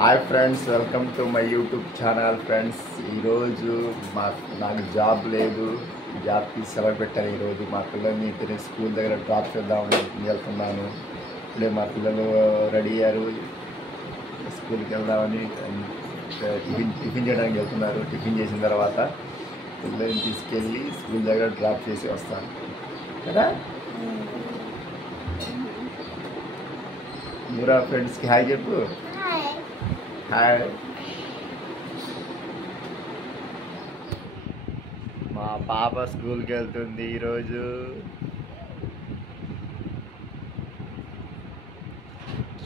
Hi friends, welcome to my YouTube channel. Friends, ఈరోజు నాకు job లేదు, జాబ్కి సెలవు పెట్టాను. ఈరోజు మా పిల్లల్ని ఇద్దరు స్కూల్ దగ్గర డ్రాప్ చేద్దామని వెళ్తున్నాను. ఇప్పుడే మా పిల్లలు రెడీ అయ్యారు, స్కూల్కి వెళ్దామని టిఫిన్ చేయడానికి వెళ్తున్నారు. టిఫిన్ చేసిన తర్వాత పిల్లల్ని తీసుకెళ్ళి స్కూల్ దగ్గర డ్రాప్ చేసి వస్తాను కదా. నూరా ఫ్రెండ్స్కి హాయ్ చెప్పు. హాయ్. మా పాప స్కూల్కి వెళ్తుంది ఈరోజు.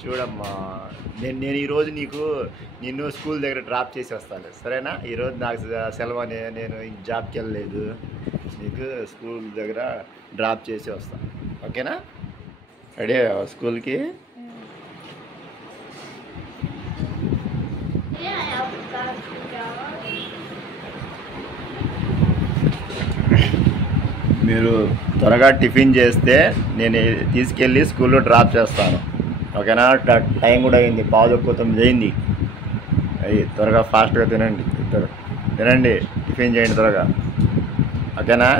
చూడమ్మా, నేను ఈరోజు నిన్ను స్కూల్ దగ్గర డ్రాప్ చేసి వస్తాను, సరేనా? ఈరోజు నాకు సెలవు, నేను జాబ్కి వెళ్ళలేదు, నీకు స్కూల్ దగ్గర డ్రాప్ చేసి వస్తాను, ఓకేనా? రెడీ స్కూల్కి? మీరు త్వరగా టిఫిన్ చేస్తే నేను తీసుకెళ్ళి స్కూల్లో డ్రాప్ చేస్తాను, ఓకేనా? టైం కూడా అయింది, 8:15 అయింది. అయ్యి త్వరగా ఫాస్ట్గా తినండి, ఇద్దరు తినండి, టిఫిన్ చేయండి త్వరగా, ఓకేనా?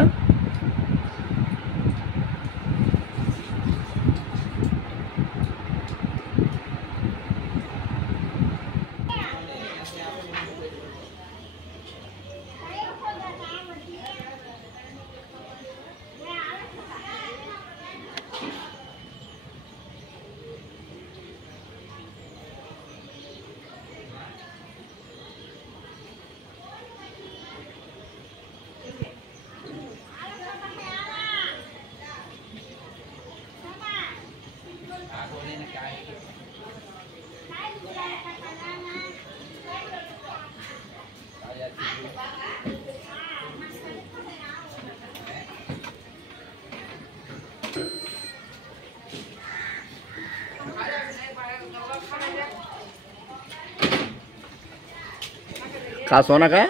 का सोना का